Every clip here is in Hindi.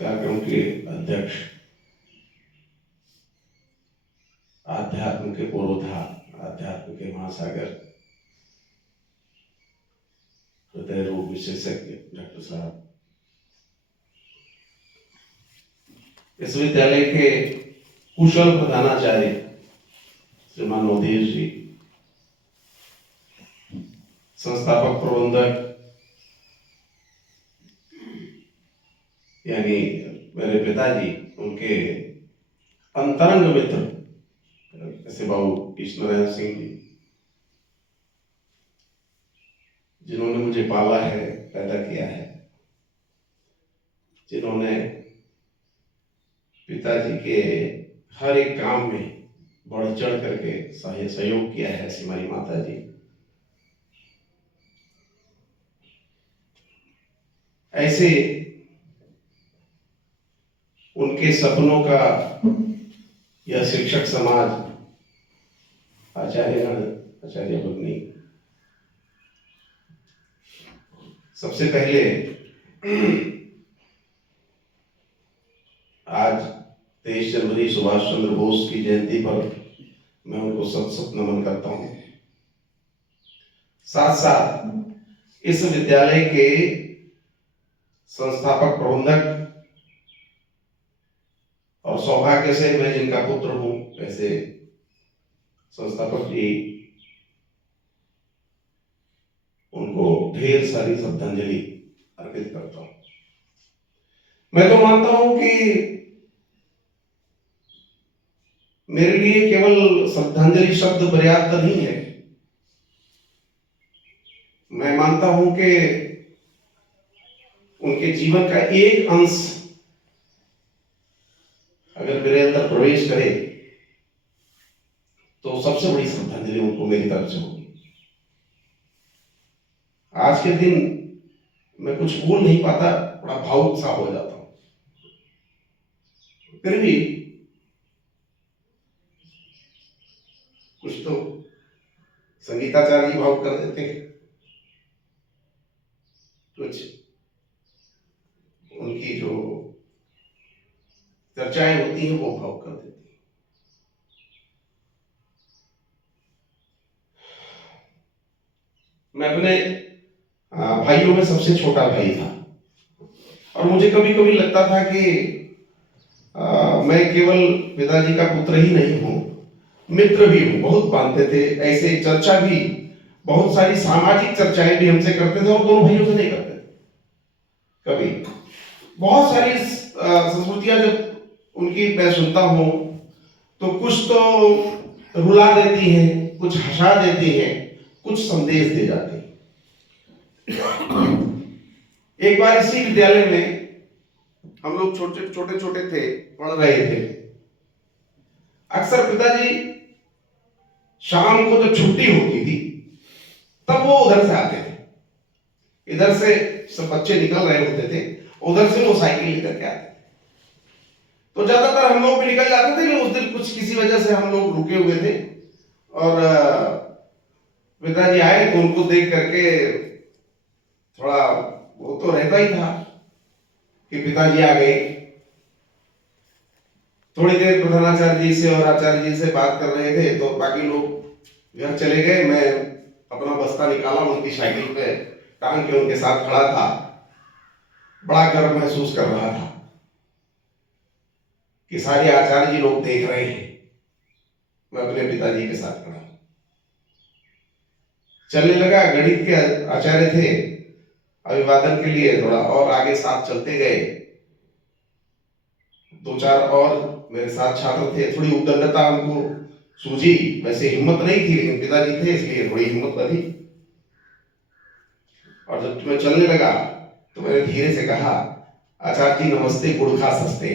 कार्यक्रम के अध्यक्ष, आध्यात्म के पुरोधा, आध्यात्म के महासागर, हृदय रोग विशेषज्ञ डॉक्टर साहब, इस विद्यालय के कुशल प्रधानाचार्य श्रीमान नवधीर जी, संस्थापक प्रबंधक यानी मेरे पिताजी, उनके अंतरंग मित्र ऐसे बाबू कृष्णनारायण सिंह जी, जिन्होंने मुझे पाला है, पैदा किया है, जिन्होंने पिताजी के हर एक काम में बढ़ चढ़ करके सहयोग किया है, ऐसी हमारी माता जी। ऐसे उनके सपनों का यह शिक्षक समाज, आचार्यगण, आचार्य भगनी, सबसे पहले आज 23 जनवरी सुभाष चंद्र बोस की जयंती पर मैं उनको सत सत नमन करता हूं। साथ साथ इस विद्यालय के संस्थापक प्रबंधक और सौभाग्य से मैं जिनका पुत्र हूं, ऐसे संस्थापक जी, उनको ढेर सारी श्रद्धांजलि अर्पित करता हूं। मैं तो मानता हूं कि मेरे लिए केवल श्रद्धांजलि शब्द पर्याप्त नहीं है। मैं मानता हूं कि उनके जीवन का एक अंश अगर मेरे अंदर प्रवेश करे तो सबसे बड़ी श्रद्धांजलि उनको मेरी तरफ से होगी। आज के दिन मैं कुछ बोल नहीं पाता, बड़ा भावुक सा हो जाता हूं। फिर भी कुछ तो संगीताचार्य जी भावुक कर देते हैं, कुछ उनकी जो चर्चाएं होती हैं वो भावुक कर देती हैं। मैं अपने भाइयों में सबसे छोटा भाई था और मुझे कभी कभी लगता था कि मैं केवल पिताजी का पुत्र ही नहीं हूं, मित्र भी हूं। बहुत मानते थे, ऐसे चर्चा भी, बहुत सारी सामाजिक चर्चाएं भी हमसे करते थे और दोनों भाइयों से नहीं करते थे। कभी बहुत सारी संस्कृतियां जब उनकी मैं सुनता हूं तो कुछ तो रुला देती हैं, कुछ हंसा देती हैं, कुछ संदेश दे जाती हैं। एक बार इसी विद्यालय में हम लोग छोटे छोटे थे, पढ़ रहे थे। अक्सर पिताजी शाम को जब छुट्टी होती थी तब वो उधर से आते थे। इधर से सब बच्चे निकल रहे होते थे, उधर से वो साइकिल लेकर के आते थे। तो ज्यादातर हम लोग भी निकल जाते थे, लेकिन उस दिन कुछ किसी वजह से हम लोग रुके हुए थे और पिताजी आए तो उनको देख करके थोड़ा वो तो रहता ही था कि पिताजी आ गए। थोड़ी देर प्रधानाचार्य जी से और आचार्य जी से बात कर रहे थे तो बाकी लोग घर चले गए। मैं अपना बस्ता निकाला, उनकी साइकिल पे टांग के उनके साथ खड़ा था। बड़ा गर्व महसूस कर रहा था कि सारे आचार्य जी लोग देख रहे हैं, मैं अपने पिताजी के साथ खड़ा। चलने लगा। गणित के आचार्य थे, अभिवादन के लिए थोड़ा और आगे साथ चलते गए। दो चार और मेरे साथ छात्र थे, थोड़ी उद्दंडता उनको सूझी, वैसे हिम्मत नहीं थी, लेकिन पिताजी थे इसलिए थोड़ी हिम्मत बनी। और जब मैं चलने लगा तो मैंने धीरे से कहा, आचार्य जी नमस्ते, गुड़ खा सस्ते।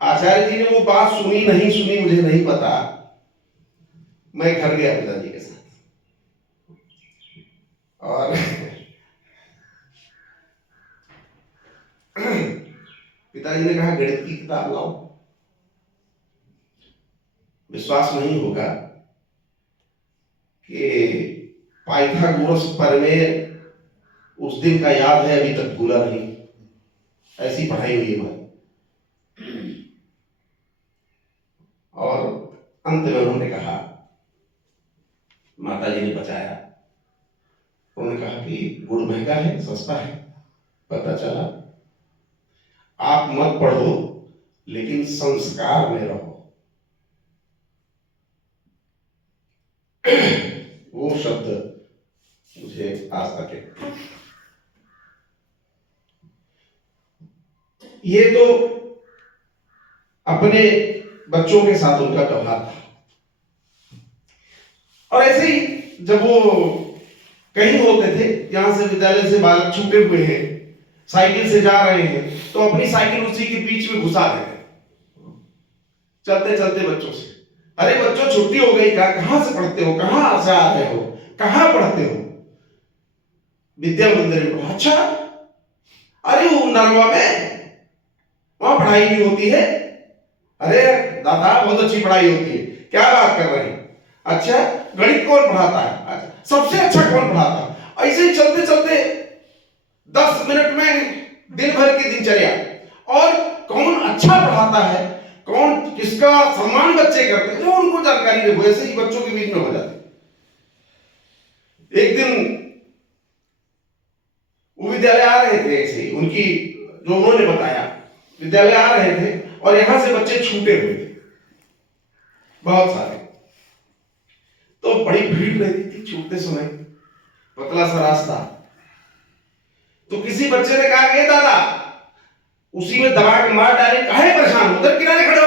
आचार्य जी ने वो बात सुनी नहीं सुनी मुझे नहीं पता। मैं घर गया पिताजी के साथ और पिताजी ने कहा गणित की किताब लाओ। विश्वास नहीं होगा कि पाइथागोरस प्रमेय उस दिन का याद है, अभी तक भूला नहीं। ऐसी पढ़ाई हुई हमारी। और अंत में उन्होंने कहा, माता जी ने बचाया, उन्होंने कहा कि गुड़ महंगा है सस्ता है, पता चला आप मत पढ़ो लेकिन संस्कार में रहो। वो शब्द मुझे आज तक है। ये तो अपने बच्चों के साथ उनका व्यवहार था। और ऐसे ही जब वो कहीं होते थे, यहां से विद्यालय से बालक छूटे हुए हैं, साइकिल से जा रहे हैं, तो अपनी साइकिल उसी के बीच में घुसा देते, चलते चलते बच्चों से, अरे बच्चों छुट्टी हो गई क्या, कहां से पढ़ते हो, कहां से आ रहे हो, कहां पढ़ते हो? विद्या मंदिर में। अच्छा, अरे वो नरवा में वहां पढ़ाई भी होती है? अरे दादा बहुत अच्छी पढ़ाई होती है। क्या बात कर रहे हैं? अच्छा, गणित कौन पढ़ाता है? अच्छा, सबसे अच्छा कौन पढ़ाता है? ऐसे ही चलते चलते 10 मिनट में दिन भर की दिनचर्या, और कौन अच्छा पढ़ाता है, कौन किसका सम्मान बच्चे करते हैं, वो उनको जानकारी देखो। ऐसे ही बच्चों के बीच में हो जाती। एक दिन वो विद्यालय आ रहे थे, ऐसे ही उनकी जो उन्होंने बताया, विद्यालय आ रहे थे और यहां से बच्चे छूटे हुए थे बहुत सारे। तो बड़ी भीड़ रहती थी छूटते समय, पतला सा रास्ता। तो किसी बच्चे ने कहा, दादा उसी में दबा के मार डाले, काहे परेशान, उधर किनारे खड़े हो।